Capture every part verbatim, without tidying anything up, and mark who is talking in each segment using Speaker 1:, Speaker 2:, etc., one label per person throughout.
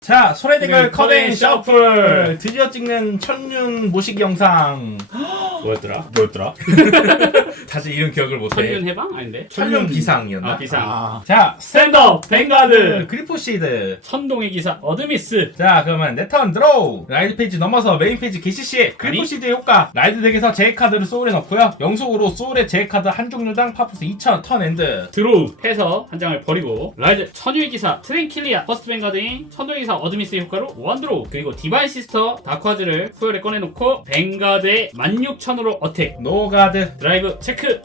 Speaker 1: 자, 소래대결
Speaker 2: 네,
Speaker 1: 커덴
Speaker 2: 커덴
Speaker 1: 셔플 드디어 찍는 천륜 모식 영상.
Speaker 2: 뭐였더라?
Speaker 1: 뭐였더라? 다시 이름 기억을 못해.
Speaker 2: 천륜 해방? 아닌데?
Speaker 1: 천륜 비상이었나?
Speaker 2: 아 비상.
Speaker 1: 아. 자,
Speaker 2: 스탠드업 뱅가드
Speaker 1: 그리포시드.
Speaker 2: 천동의 기사 어드미스.
Speaker 1: 자, 그러면 내턴 드로우. 라이드 페이지 넘어서 메인 페이지 게시 시 그리포시드의 효과. 라이드 덱에서 제이 카드를 소울에 넣고요. 영속으로 소울의 제이 카드 한 종류당 파푸스 이천 턴 엔드.
Speaker 2: 드로우 해서 한 장을 버리고 라이드 천유의 기사 트랭킬리아 퍼스트 뱅가드인 천동의 기사 어드미스의 효과로 원드로우 그리고 디바인 시스터 다크화즈를 후열에 꺼내놓고 뱅가드의 만 육천으로 어택
Speaker 1: 노가드.
Speaker 2: 드라이브 체크.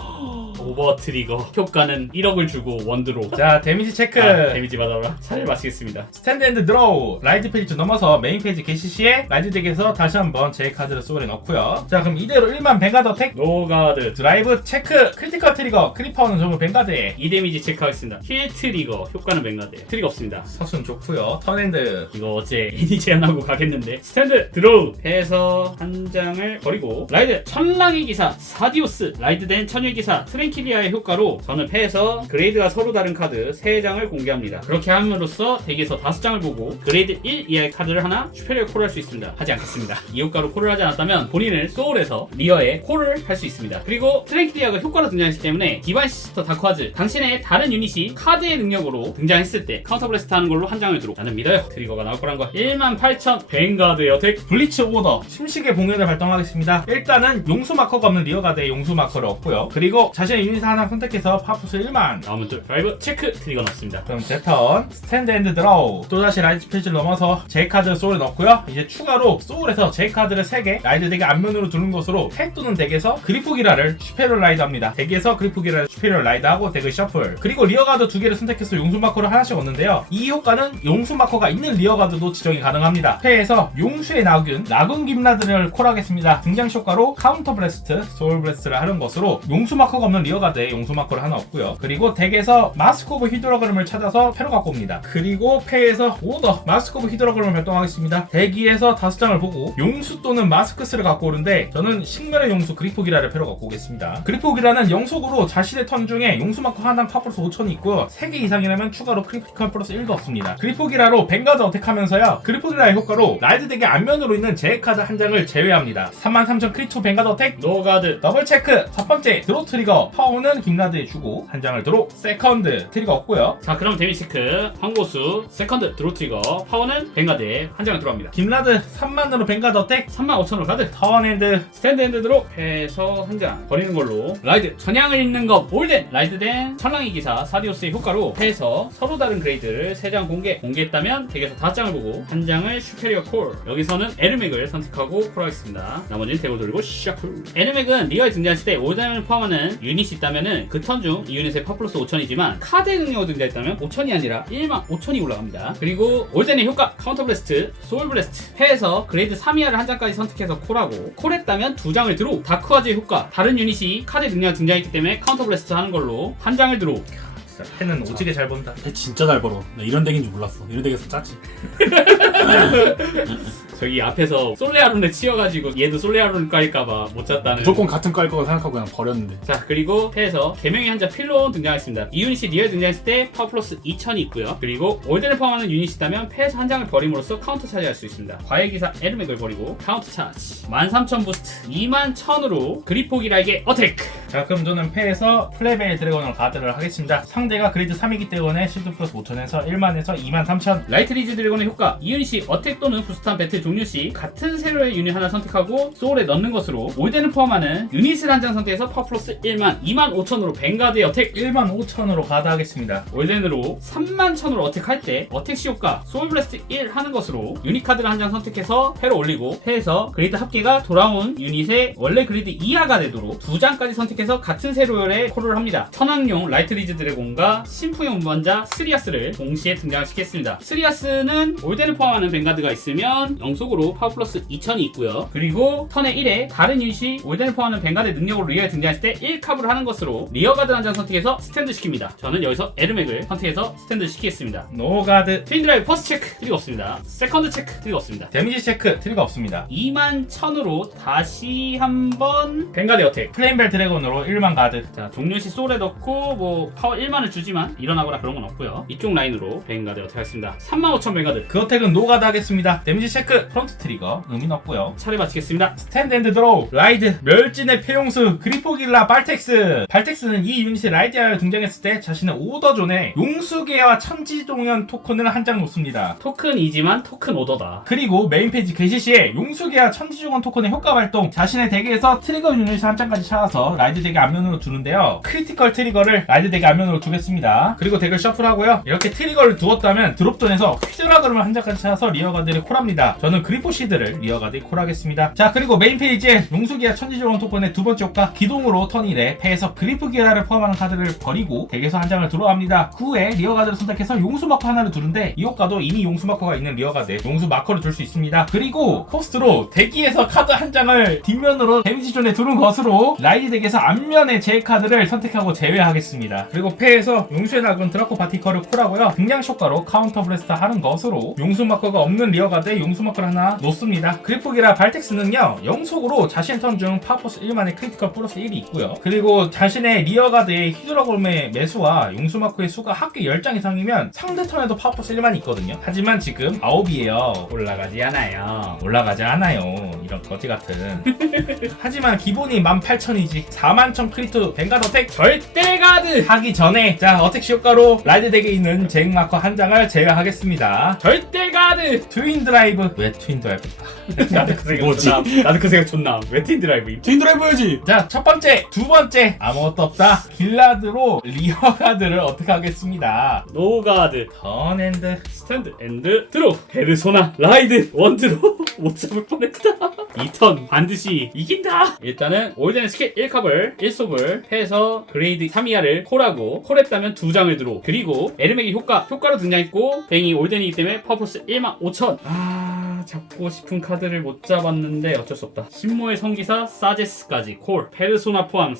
Speaker 2: 오버 트리거 효과는 일억을 주고 원드로우.
Speaker 1: 자, 데미지 체크.
Speaker 2: 아, 데미지 받아라. 차를 마치겠습니다.
Speaker 1: 스탠드 앤드 드로우. 라이드 페이지 넘어서 메인 페이지 게시 시에 라이드 덱에서 다시 한번 제이 카드를 소울에 넣고요. 자, 그럼 이대로 일만 뱅가드 어택.
Speaker 2: 노가드
Speaker 1: 드라이브 체크. 크리티컬 트리거. 크리파워는 전부 뱅가드에.
Speaker 2: 이 데미지 체크하겠습니다. 힐 트리거 효과는 뱅가드. 트리거 없습니다.
Speaker 1: 서순 좋고요. 턴엔드.
Speaker 2: 이거 어제 애니 제안하고 가겠는데 스탠드 드로우 해서 한 장을 버리고 라이드 천랑의 기사 사디오스 라이드 된 천유의 기사 트랭킬리아의 효과로 저는 패에서 그레이드가 서로 다른 카드 세 장을 공개합니다. 그렇게 함으로써 덱에서 다섯 장을 보고 그레이드 일 이하의 카드를 하나 슈페리어 콜을 할 수 있습니다. 하지 않겠습니다. 이 효과로 콜을 하지 않았다면 본인을 소울에서 리어에 콜을 할 수 있습니다. 그리고 트랭킬리아가 효과로 등장했기 때문에 디바인 시스터 다크화즈 당신의 다른 유닛이 카드의 능력으로 등장했을 때 카운터 블래스트 하는 걸로 한 장을 들어. 나는 믿어요. 트리거가 나올 거란 거. 일만 팔천 뱅가드 여택
Speaker 1: 블리츠 오더. 심식의 봉인을 발동하겠습니다. 일단은 용수 마커가 없는 리어가드에 용수 마커를 얻고요. 그리고 자신의 유닛 하나 선택해서 파푸스 일만.
Speaker 2: 나오면 또 드라이브 체크 트리거 넣습니다.
Speaker 1: 그럼 제 턴 스탠드 앤드 드로우. 또다시 라이드 페이지를 넘어서 제이 카드 소울에 넣고요. 이제 추가로 소울에서 제이 카드를 세 개 라이드 덱의 앞면으로 두는 것으로 팩 또는 덱에서 그리프기라를 슈페리어 라이드 합니다. 덱에서 그리프기라를 슈페리어 라이드 하고 덱을 셔플. 그리고 리어가드 두 개를 선택해서 용수 마커를 하나씩 얻는데요. 이 효과는 용수 마커가 있는 리어가드도 지정이 가능합니다. 패에서 용수의 나균, 나군 김라드를 콜하겠습니다. 등장 효과로 카운터 브레스트, 소울 브레스트를 하는 것으로 용수 마커가 없는 리어가드에 용수 마커를 하나 얻고요. 그리고 덱에서 마스크 오브 히드로그램을 찾아서 패로 갖고 옵니다. 그리고 패에서 오더, 마스크 오브 히드로그램을 발동하겠습니다. 덱 위에서 다섯 장을 보고 용수 또는 마스크스를 갖고 오는데 저는 식멸의 용수 그리포기라를 패로 갖고 오겠습니다. 그리포기라는 영속으로 자신의 턴 중에 용수 마커 하나당 파 플러스 오천이 있고 세 개 이상이라면 추가로 크리티컬 플러스 일도 없습니다. 그리포기라로 뱅가드 어택하면서요. 그리포기라의 효과로 라이드 덱의 앞면으로 있는 제이 카드 한 장을 제외합니다. 삼만 삼천 크리투 뱅가드 어택
Speaker 2: 노가드
Speaker 1: 더블 체크. 첫 번째 드로 트리거. 파워는 김라드에 주고 한 장을 드로. 세컨드 트리거 없고요.
Speaker 2: 자 그럼 데미지 체크 황고수 세컨드 드로 트리거 파워는 뱅가드에 한 장을 들어갑니다.
Speaker 1: 김라드 삼만으로 뱅가드 어택.
Speaker 2: 삼만 오천으로 가드
Speaker 1: 턴 엔드.
Speaker 2: 스탠드 핸드 드로 해서 한 장 버리는 걸로 라이드 전향을 읽는 것 올덴 라이드 된 천랑이 기사 사디오스의 효과로 해서 서로 다른 그레이드를 세 장 공개 공개했다면 덱에서 다섯 장을 보고 한 장을 슈페리어 콜. 여기서는 에르맥을 선택하고 콜하겠습니다. 나머지는 대고 돌리고 샤플. 에르맥은 리어에 등장했을 때 올덴을 포함하는 유닛이 있다면은 그 턴 중 이 유닛의 파 플러스 오천이지만 카드의 능력으로 등장했다면 오천이 아니라 일만 오천이 올라갑니다. 그리고 올덴의 효과 카운터 블래스트 소울 블래스트 패에서 그레이드 삼 이하를 한 장까지 선택해서 콜하고 콜했다면 두 장을 드로우. 다크화즈의 효과 다른 유닛이 카드의 능력이 등장했기 때문에 카운터 블래스트 하는 걸로 한 장을 드로우.
Speaker 1: 진짜 펜은 오지게 잘 본다.
Speaker 3: 배 진짜 잘 벌어. 나 이런 덱인 줄 몰랐어. 이런 덱에서 짜지.
Speaker 2: 저기 앞에서 솔레아룬에 치여가지고 얘도 솔레아룬 깔까봐 못 잤다는.
Speaker 3: 무조건 같은 깔 거고 생각하고 그냥 버렸는데.
Speaker 2: 자 그리고 패에서 개명의 한자 필로온 등장했습니다. 이 유닛이 리어에 등장했을 때 파워 플러스 이천이 있고요. 그리고 올덴을 포함하는 유닛이 있다면 패에서 한 장을 버림으로써 카운터 차지할 수 있습니다. 과외 기사 에르맥을 버리고 카운터 차지 만 삼천 부스트 이만 천으로 그리포기라에게 어택.
Speaker 1: 자, 그럼 저는 패에서 플레벨 드래곤을 가드를 하겠습니다. 상대가 그레이드 삼이기 때문에 실드 플러스 오천에서 일만에서 이만 삼천.
Speaker 2: 라이트 리즈 드래곤의 효과 이 유닛이 어택 또는 부스트한 배틀 종류 시 같은 세로의 유닛 하나 선택하고 소울에 넣는 것으로 올덴을 포함하는 유닛을 한 장 선택해서 파워 플러스 일만 이만 오천으로 뱅가드의 어택.
Speaker 1: 일만 오천으로 가드 하겠습니다.
Speaker 2: 올덴으로 삼만 천으로 어택할 때 어택 시 효과 소울 블래스트 일 하는 것으로 유닛 카드를 한 장 선택해서 패로 올리고 패에서 그레이드 합계가 돌아온 유닛의 원래 그레이드 이하가 되도록 두 장까지 선택해서 같은 세로열에 콜을 합니다. 천왕용 라이트 리즈 드래곤과 심프용 운반자 스리아스를 동시에 등장시켰습니다. 스리아스는 올덴을 포함하는 뱅가드가 있으면 영속으로 파워 플러스 이천이 있고요. 그리고 턴의 일에 다른 유닛이 올덴을 포함하는 뱅가드의 능력으로 리어에 등장했을 때 일 캅을 하는 것으로 리어가드 한 장 선택해서 스탠드 시킵니다. 저는 여기서 에르맥을 선택해서 스탠드 시키겠습니다.
Speaker 1: 노가드.
Speaker 2: 트윈드라이브 퍼스트 체크 트리거 없습니다. 세컨드 체크 트리거 없습니다.
Speaker 1: 데미지 체크 트리거 없습니다.
Speaker 2: 이만 천으로 다시 한번 뱅가드 어택.
Speaker 1: 플레임벨 드래곤으로 추가로 일만 가드.
Speaker 2: 자, 종료시 소울에 넣고 뭐 파워 일만을 주지만 일어나거나 그런 건 없고요. 이쪽 라인으로 뱅가드 어택 하겠습니다. 삼만 오천 뱅가드.
Speaker 1: 그 어택은 노가드 하겠습니다. 데미지 체크, 프론트 트리거 의미 없고요.
Speaker 2: 차례 마치겠습니다.
Speaker 1: 스탠드 앤드 드로우, 라이드, 멸진의 폐용수, 그리포길라, 발텍스. 발텍스는 이 유닛의 라이디아에 등장했을 때 자신의 오더존에 용수계와 천지동연 토큰을 한 장 놓습니다.
Speaker 2: 토큰이지만 토큰 오더다.
Speaker 1: 그리고 메인 페이지 게시 시에 용수계와 천지종원 토큰의 효과 발동, 자신의 덱에서 트리거 유닛을 한 장까지 찾아서 라이드 덱의 앞면으로 두는데요. 크리티컬 트리거를 라이드 덱의 앞면으로 두겠습니다. 그리고 덱을 셔플하고요. 이렇게 트리거를 두었다면 드롭존에서 휘드라그름을 한 장까지 찾아서 리어가드를 콜합니다. 저는 그리포시드를 리어가드에 콜하겠습니다. 자, 그리고 메인 페이지에 용수기와 천지종원 토큰의 두 번째 효과 기동으로 턴 일에 패에서 그리프기라를 포함하는 카드를 버리고 덱에서 한 장을 들어갑니다. 그 후에 리어가드를 선택해서 용수 마커 하나를 두는데 이 효과도 이미 용수 마커가 있는 리어가드에 용수 마커를 둘 수 있습니다. 그리고 코스트로 대기에서 카드 한 장을 뒷면으로 데미지 존에 두는 것으로 라이드 덱에서 앞면에 제 카드를 선택하고 제외하겠습니다. 그리고 패에서 용수의 낙은 드라코 바티커를 콜하고요. 등장 효과로 카운터 브레스트 하는 것으로 용수 마커가 없는 리어가드에 용수 마커를 하나 놓습니다. 그리프기라 발텍스는요, 영속으로 자신 턴 중 파워포스 일만의 크리티컬 플러스 일이 있고요. 그리고 자신의 리어가드의 히드라골의 매수와 용수 마커의 수가 합계 열 장 이상이면 상대 턴에도 파워포스 일만이 있거든요. 하지만 지금 아홉이에요.
Speaker 2: 올라가지 않아요.
Speaker 1: 올라가지 않아요. 이런 거지 같은. 하지만 기본이 만 팔천이지. 사만 천 크리트 뱅가드 어택
Speaker 2: 절대 가드.
Speaker 1: 하기 전에 자, 어택 효과로 라이드 덱에 있는 잭 마커 한 장을 제외하겠습니다.
Speaker 2: 절대 가드.
Speaker 1: 트윈 드라이브. 왜 트윈 드라이브?
Speaker 2: 나도 그 생각
Speaker 3: 뭐지?
Speaker 2: 존나. 나도 그 생각 존나. 왜 팀 드라이브?
Speaker 3: 트윈 드라이브 해야지.
Speaker 1: 자, 첫 번째, 두 번째 아무것도 없다. 길라드로 리어가드를 어떻게 하겠습니다.
Speaker 2: 노가드.
Speaker 1: 턴 앤드
Speaker 2: 스탠드 앤드 드로. 페르소나 라이드 원드로 못 잡을 뻔했다. 이 턴 반드시 이긴다. 일단은 올덴 스킬 일 컵을 일 솝을 해서 그레이드 삼 이하를 콜하고, 콜했다면 두 장을 들어. 그리고 에르맥의 효과 효과로 등장했고 뱅이 올덴이기 때문에 파워포스 일만 오천. 아, 잡고 싶은 카드를 못 잡았는데 어쩔 수 없다. 신모의 성기사 사제스까지 콜. 페르소나 포함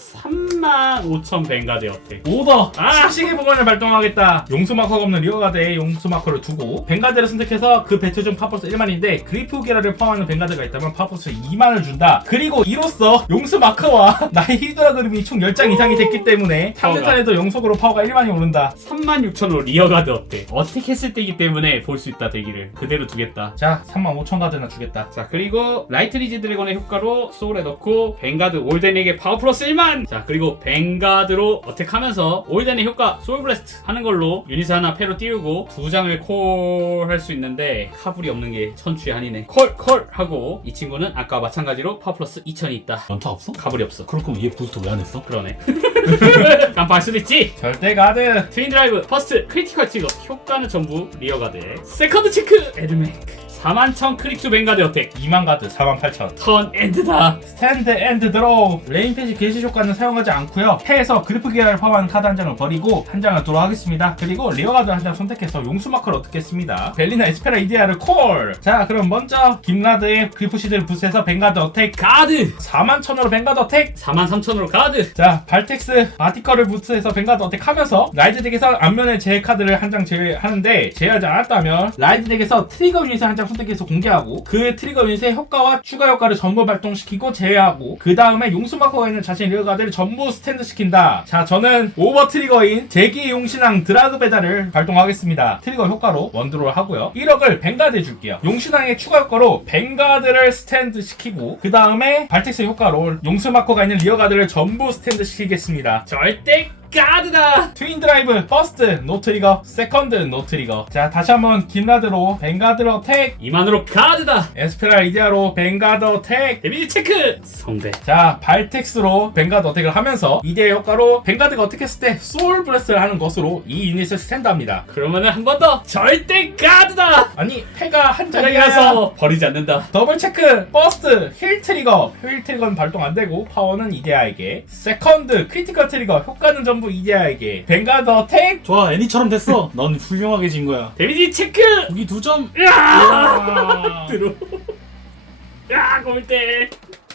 Speaker 2: 삼만 오천 뱅가드 어택.
Speaker 1: 오더.
Speaker 2: 아!
Speaker 1: 식식의 보관을 발동하겠다. 용수 마커가 없는 리어가드에 용수 마커를 두고 뱅가드를 선택해서 그 배틀 중 파워포스 일만인데 그리프 게라를 포함하는 뱅가드가 있다면 파워포스 이만을 준다. 그리고 이로써 용수 마커와 나의 히드라 그림이 총 열 장 이상이 됐기 때문에 상대탄에도 영속으로 파워가 일만이 오른다.
Speaker 2: 삼만 육천으로 리어가드 어택. 어택 했을 때이기 때문에 볼 수 있다. 대기를 그대로 두겠다.
Speaker 1: 자, 삼만 오천 가드나 주겠다.
Speaker 2: 자, 그리고 라이트 리지 드래곤의 효과로 소울에 넣고 뱅가드 올덴에게 파워 플러스 일만. 자, 그리고 뱅가드로 어택하면서 올덴의 효과 소울 블래스트 하는 걸로 유닛 하나 패로 띄우고 두 장을 콜 할 수 있는데 카불이 없는 게 천추의 한이네. 콜 콜 하고 이 친구는 아까 마찬가지로 파워 플러스 이천이 있다.
Speaker 3: 연타 없어?
Speaker 2: 카불이 없어.
Speaker 3: 그럴 거면 얘 부스터 왜 안 했어?
Speaker 2: 그러네. 깜빡할 수도 있지.
Speaker 1: 절대 가드.
Speaker 2: 트윈 드라이브 퍼스트 크리티컬 트리거 효과는 전부 리어가드에 세컨드 체크 에드맥 사만 천 크릭 투 뱅가드 어택
Speaker 1: 이만 가드 사만 팔천.
Speaker 2: 턴 엔드다.
Speaker 1: 스탠드 앤드 드로우. 레인 페이지 게시 효과는 사용하지 않고요. 패에서 그리프 기아를 포함한 카드 한 장을 버리고 한 장을 돌아가겠습니다. 그리고 리어가드 한 장 선택해서 용수 마커를 얻겠습니다. 벨리나 에스페라 이디아를 콜. 자, 그럼 먼저 김라드의 그리프 시드를 부스해서 뱅가드 어택
Speaker 2: 가드
Speaker 1: 사만 천으로 뱅가드 어택.
Speaker 2: 사만 삼천으로 가드.
Speaker 1: 자, 발텍스 아티커를 부스해서 뱅가드 어택 하면서 라이드 덱에서 앞면에 제 카드를 한 장 제외하는데, 제외하지 않았다면 라이드 덱에서 트리거 유닛을 한 장 선택해서 공개하고 그 트리거 유닛의 효과와 추가 효과를 전부 발동시키고 제외하고 그 다음에 용수 마커가 있는 자신의 리어가드를 전부 스탠드 시킨다. 자, 저는 오버 트리거인 제기의 용신왕 드라그 배달을 발동하겠습니다. 트리거 효과로 원드로를 하고요. 일억을 뱅가드에 줄게요. 용신왕의 추가 효과로 뱅가드를 스탠드 시키고 그 다음에 발텍스 효과로 용수 마커가 있는 리어가드를 전부 스탠드 시키겠습니다.
Speaker 2: 절대 가드다.
Speaker 1: 트윈 드라이브 퍼스트 노 트리거, 세컨드 노 트리거. 자, 다시 한번 김라드로 뱅가드 어택,
Speaker 2: 이만으로 가드다.
Speaker 1: 에스페라 이디아로 뱅가드 어택.
Speaker 2: 데미지 체크 성대.
Speaker 1: 자, 발텍스로 뱅가드 어택을 하면서 이대의 효과로 뱅가드가 어택했을 때 소울 브레스를 하는 것으로 이 유닛을 스탠드합니다.
Speaker 2: 그러면은 한 번 더 절대 가드다.
Speaker 1: 아니, 패가 한 장이라서
Speaker 2: 장이라서 버리지 않는다.
Speaker 1: 더블 체크 퍼스트 힐 트리거. 힐 트리거는 발동 안 되고 파워는 이데아에게. 세컨드 크리티컬 트리거. 효과는 전부 이데아에게. 뱅가드 어택.
Speaker 3: 좋아, 애니처럼 됐어. 넌 훌륭하게 진 거야.
Speaker 2: 데미지 체크.
Speaker 3: 여기 두 점.
Speaker 2: 으아! 들어. 야, 골대.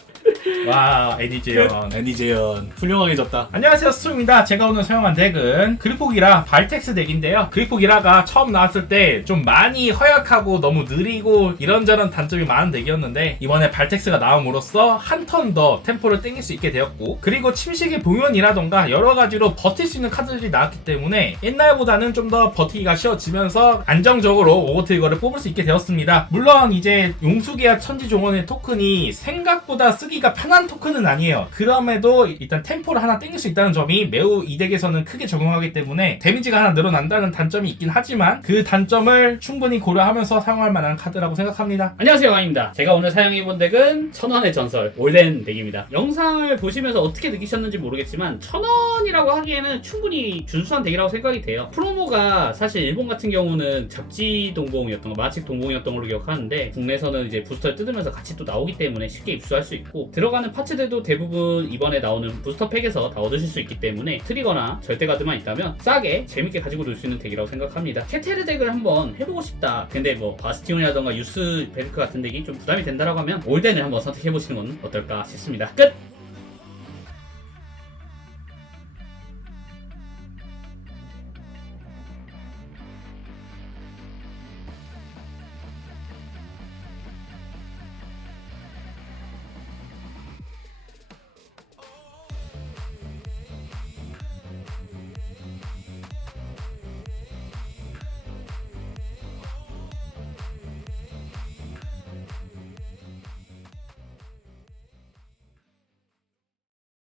Speaker 1: 와 애니제연.
Speaker 3: 애니제연 훌륭하게 졌다.
Speaker 1: 안녕하세요, 스투입니다. 제가 오늘 사용한 덱은 그리포기라 발텍스 덱인데요. 그리포기라가 처음 나왔을 때 좀 많이 허약하고 너무 느리고 이런저런 단점이 많은 덱이었는데 이번에 발텍스가 나옴으로써 한 턴 더 템포를 땡길 수 있게 되었고, 그리고 침식의 봉연이라던가 여러 가지로 버틸 수 있는 카드들이 나왔기 때문에 옛날보다는 좀 더 버티기가 쉬워지면서 안정적으로 오버트리거를 뽑을 수 있게 되었습니다. 물론 이제 용수계와 천지종원의 토큰이 생각보다 쓰기가 편한 토큰은 아니에요. 그럼에도 일단 템포를 하나 땡길 수 있다는 점이 매우 이 덱에서는 크게 적용하기 때문에 데미지가 하나 늘어난다는 단점이 있긴 하지만 그 단점을 충분히 고려하면서 사용할 만한 카드라고 생각합니다.
Speaker 2: 안녕하세요, 왕입니다. 제가 오늘 사용해본 덱은 천원의 전설 올덴 덱입니다. 영상을 보시면서 어떻게 느끼셨는지 모르겠지만 천원이라고 하기에는 충분히 준수한 덱이라고 생각이 돼요. 프로모가 사실 일본 같은 경우는 잡지 동봉이었던 거, 마칙 동봉이었던 걸로 기억하는데 국내에서는 이제 부스터를 뜯으면서 같이 또 나오기 때문에 쉽게 입수할 수 있고, 들어가는 파츠들도 대부분 이번에 나오는 부스터 팩에서 다 얻으실 수 있기 때문에 트리거나 절대가드만 있다면 싸게 재밌게 가지고 놀 수 있는 덱이라고 생각합니다. 케테르 덱을 한번 해보고 싶다, 근데 뭐 바스티온이라던가 유스 베르크 같은 덱이 좀 부담이 된다라고 하면 올덴을 한번 선택해보시는 건 어떨까 싶습니다. 끝!